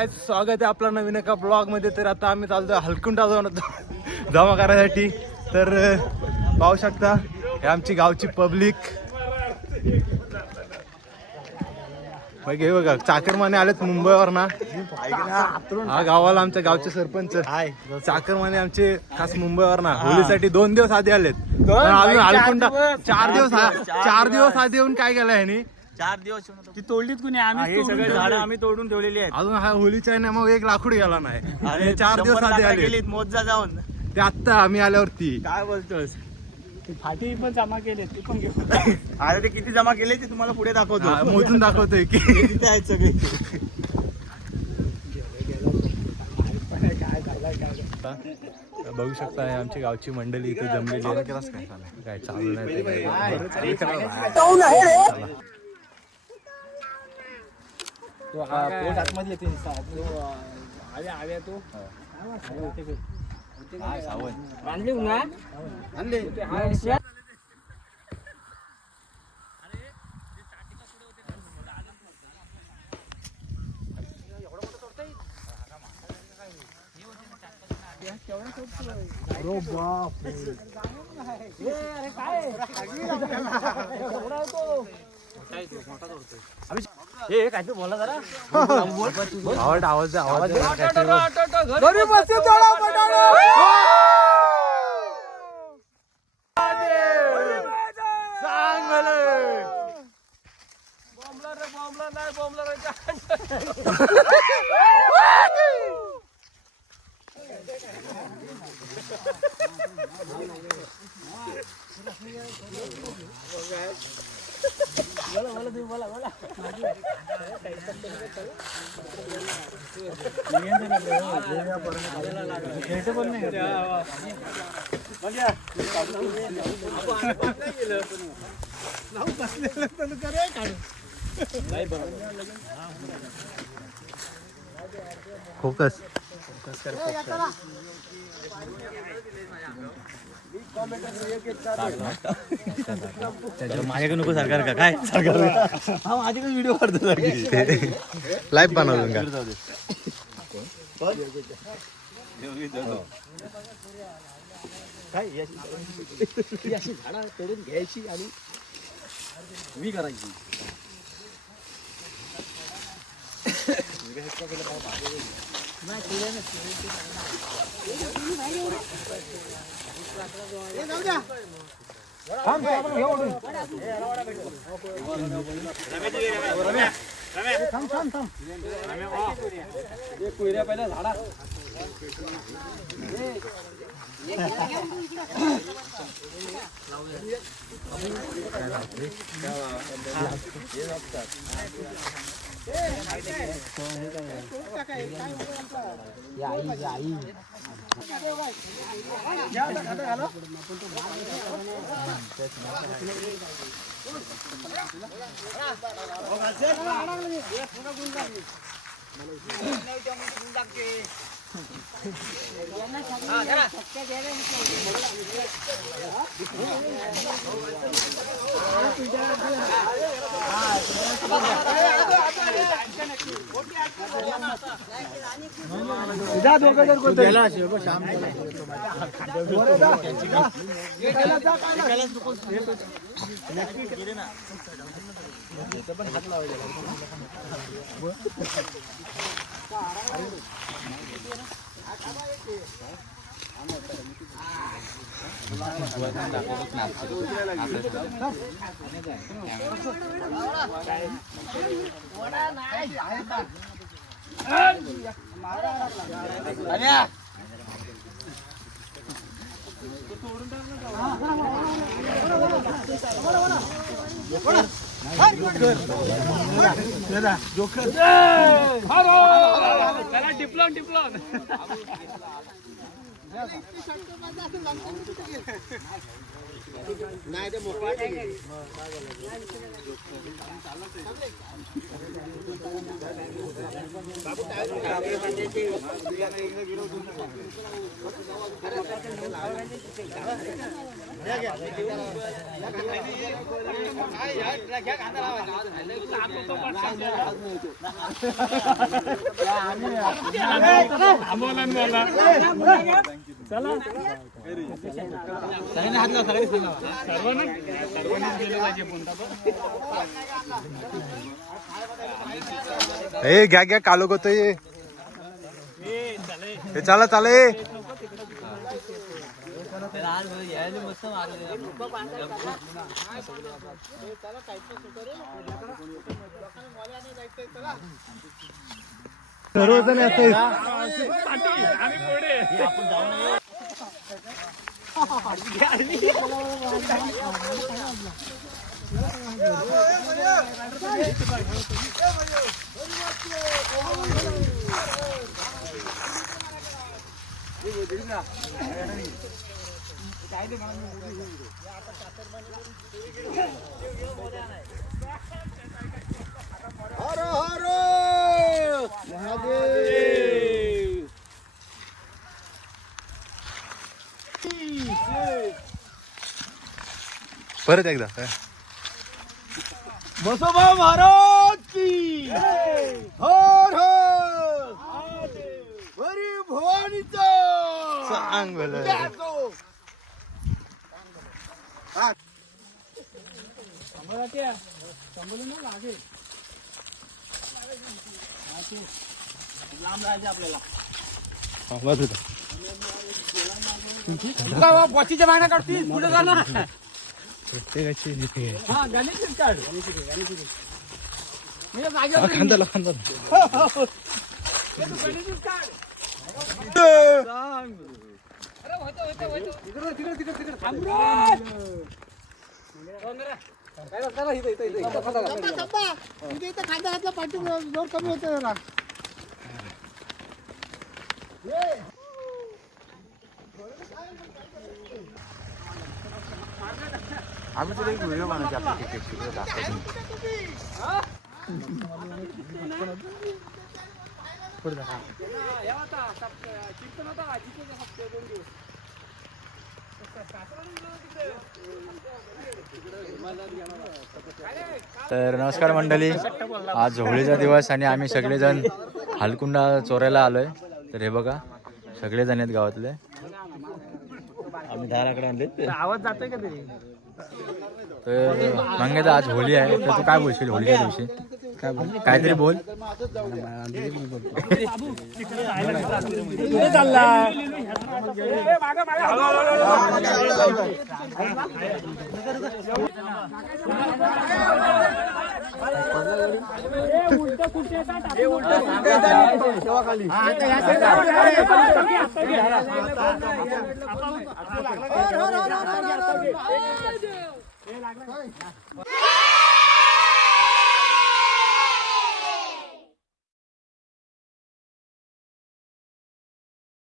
काय स्वागत आहे आपला नवीन एका ब्लॉग मध्ये. तर आता आम्ही चालतोय हलकुंडा जमा करायसाठी. तर पाहू शकता हे आमची गावची पब्लिक. हे बघा चाकरमाने आलेत मुंबईवर ना. हा गावाला आमच्या गावचे सरपंच चाकरमाने आमचे खास मुंबईवर ना होलीसाठी 2 दिवस आधी आलेत. अजून हलकुंडा 4 दिवस आधी येऊन काय केलं ह्यानी. 4 दिवस ती तोडलीत कुणी? आम्ही सगळे झाडं आम्ही तोडून ठेवलेली आहेत. अजून हा होलीचा आहे ना, मग एक लाकूड गेला नाही. आणि 4 दिवस आधी आले मोजा जाऊन ते आत्ता आम्ही आल्यावरती. काय बोलतोस? फाटी पण जमा केले ती पण घेऊ. अरे ते किती जमा केले ते तुम्हाला पुढे दाखवतो. मोजून दाखवतोय की किती आहेत सगळे. बघू शकता आमची गावची मंडळी इथे जमलेली आहे. काय चालू नाही काय तू बोला जरा. आवाज फोकस माझ्याकडे नको सरकार का काय सरकार. हा माझ्याकडे व्हिडिओ करतो लाईव्ह बनवून का. काय अशी झाडं तोडून घ्यायची आणि मी करायची. कुयऱ्या पहिल्या झाडा चला ए घ्या घ्या कालो गोतो ये हे चला चला ये सर्वजण येतोय आम्ही पुढे हर हर महादेव. परत एकदा बसोबा महाराज की हर हर हरी भवानीचा सांग बोला लांब राहायचे आपल्याला बॉचीच्या मागण्या काढतील पुढे जा ना. प्रत्येकाची लिपी आहे. हा गणेशच काढ खांद्याला खांद्याला गणेशच काढ खांदा घातला पाठी जोर कमी होते जरा. आम्ही तुला एक व्हिडिओ बनवायचे आपल्या क्रिकेटची दाखवतो. तर नमस्कार मंडळी, आज होळीचा दिवस आणि आम्ही सगळेजण हालकुंडा चोरायला आलोय. तर हे बघा सगळेजण आहेत गावातले. आम्ही दाराकडे आणले. आवाज जातोय का तरी तर मंगेदा आज होळी आहे, तर तू काय बोलशील होळीच्या दिवशी? काहीतरी बोल. लागला